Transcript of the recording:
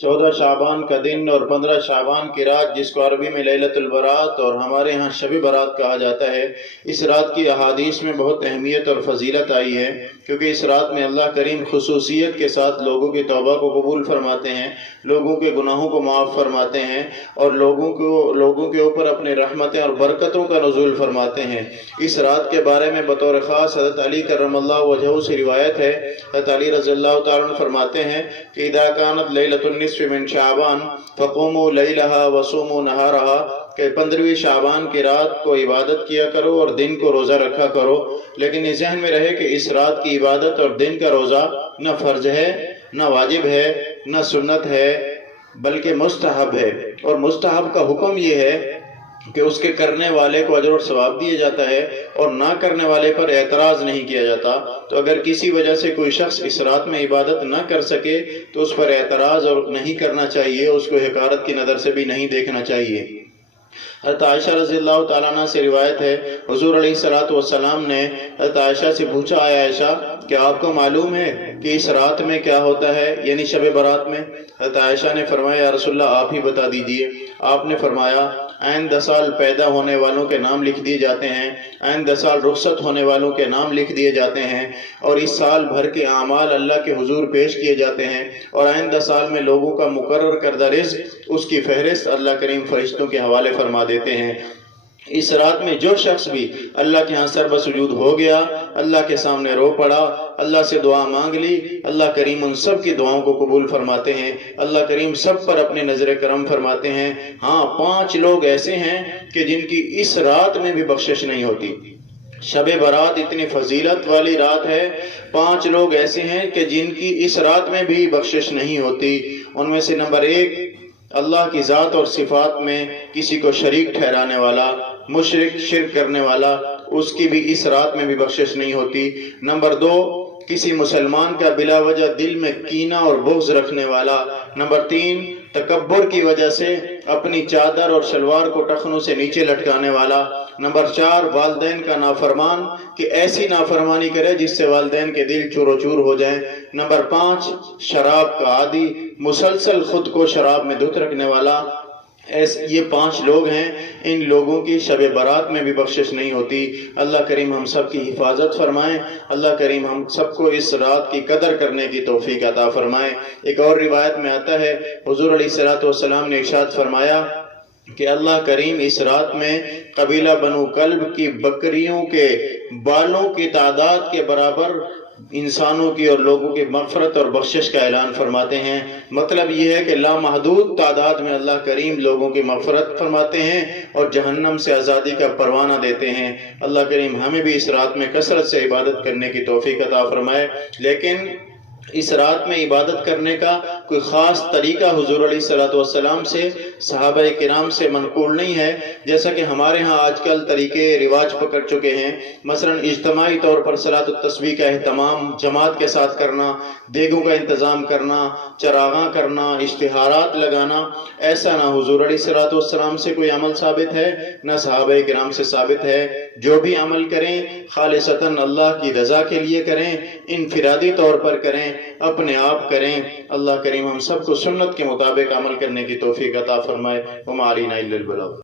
14 शाबान का दिन और 15 शाबान की रात, जिसको अरबी में लैलतुल बरात और हमारे यहाँ शब बरात कहा जाता है, इस रात की अहादीस में बहुत अहमियत और फजीलत आई है, क्योंकि इस रात में अल्लाह करीम खुसूसियत के साथ लोगों की तौबा को कबूल फरमाते हैं, लोगों के गुनाहों को माफ़ फरमाते हैं और लोगों के ऊपर अपने रहमतें और बरकतों का नुज़ूल फरमाते हैं। इस रात के बारे में बतौर ख़ास हज़रत अली करमल्लाहु वजहहू से रिवायत है। हज़रत अली रज़ियल्लाहु तआला अन्हु फरमाते हैं कि इदा कानत लैलतुन निस्फ़ि मिन शाबान फ़क़ूमू लैलहा वसूमू नहारहा, कि 15वीं शाबान की रात को इबादत किया करो और दिन को रोज़ा रखा करो। लेकिन इस जहन में रहे कि इस रात की इबादत और दिन का रोज़ा न फ़र्ज है, न वाजिब है, न सुन्नत है, बल्कि मुस्तहब है। और मुस्तहब का हुक्म ये है कि उसके करने वाले को अजर और सवाब दिया जाता है और ना करने वाले पर एतराज़ नहीं किया जाता। तो अगर किसी वजह से कोई शख्स इस रात में इबादत ना कर सके तो उस पर एतराज़ और नहीं करना चाहिए, उसको हिकारत की नज़र से भी नहीं देखना चाहिए। हज़रत आयशा रज़ियल्लाहु ताला अन्हा से रिवायत है, हुज़ूर अलैहिस्सलातु वस्सलाम ने हज़रत आयशा से पूछा, आया आयशा क्या आपको मालूम है कि इस रात में क्या होता है, यानी शब बारात में? हज़रत आयशा ने फरमाया, या रसूलल्लाह आप ही बता दीजिए। आपने फरमाया, आइंद 10 साल पैदा होने वालों के नाम लिख दिए जाते हैं, आइंद 10 साल रुखसत होने वालों के नाम लिख दिए जाते हैं और इस साल भर के आमाल अल्लाह के हुजूर पेश किए जाते हैं और आइंद 10 साल में लोगों का मुकर्रर करदा रिज़्क़, उसकी फहरिस्त अल्लाह करीम फरिश्तों के हवाले फरमा देते हैं। इस रात में जो शख्स भी अल्लाह के यहाँ सरबसुजूद हो गया, अल्लाह के सामने रो पड़ा, अल्लाह से दुआ मांग ली, अल्लाह करीम उन सब की दुआओं को कबूल फरमाते हैं। अल्लाह करीम सब पर अपने नजर करम फरमाते हैं। हाँ, 5 लोग ऐसे हैं कि जिनकी इस रात में भी बख्शिश नहीं होती। शब बारात इतनी फजीलत वाली रात है, 5 लोग ऐसे हैं कि जिनकी इस रात में भी बख्शिश नहीं होती। उनमें से नंबर 1, अल्लाह की ज़ात और सिफात में किसी को शरीक ठहराने वाला, मुशरिक, शिर्क करने वाला, उसकी भी इस रात में भी बख्शिश नहीं होती। नंबर 2, किसी मुसलमान का बिला वजह दिल में कीना और बुग़्ज़ रखने वाला। नंबर 3, तकब्बुर की वजह से अपनी चादर और शलवार को टखनों से नीचे लटकाने वाला। नंबर 4, वालिदैन का नाफरमान, कि ऐसी नाफरमानी करे जिससे वालिदैन के दिल चूरो चूर हो जाएं। नंबर 5, शराब का आदी, मुसलसल खुद को शराब में धुत रखने वाला। ऐसे ये 5 लोग हैं, इन लोगों की शब बारात में भी बख्शिश नहीं होती। अल्लाह करीम हम सब की हिफाजत फरमाएं, अल्लाह करीम हम सबको इस रात की कदर करने की तौफीक अता फरमाएं। एक और रिवायत में आता है, हुजूर अलैहिस्सलातु वस्सलाम ने इरशाद फरमाया कि अल्लाह करीम इस रात में कबीला बनु कल्ब की बकरियों के बालों की तादाद के बराबर इंसानों की और लोगों की मग़फ़िरत और बख्शिश का ऐलान फरमाते हैं। मतलब ये है कि लामहदूद तादाद में अल्लाह करीम लोगों की मग़फ़िरत फरमाते हैं और जहन्नम से आज़ादी का परवाना देते हैं। अल्लाह करीम हमें भी इस रात में कसरत से इबादत करने की तौफ़ीक़ अता फरमाए। लेकिन इस रात में इबादत करने का कोई ख़ास तरीका हुज़ूर अलैहिस्सलातु वस्सलाम से, सहाबाए किराम से मनक़ूल नहीं है, जैसा कि हमारे यहाँ आजकल तरीके रिवाज पकड़ चुके हैं। मसलन इज्तिमाई तौर पर सलातुत तस्बीह का अहतमाम जमात के साथ करना, देगों का इंतज़ाम करना, चराग़ां करना, इश्तिहारात लगाना, ऐसा ना हुज़ूर अलैहिस्सलातु वस्सलाम से कोई अमल साबित है, न सहाबाए किराम से साबित है। जो भी अमल करें खालिसतन अल्लाह की रज़ा के लिए करें, इनफिरादी तौर पर करें, अपने आप करें। अल्लाह करीम हम सबको सुन्नत के मुताबिक अमल करने की तौफीक अता फरमाए। वमा अलैना इल्लल बलाग।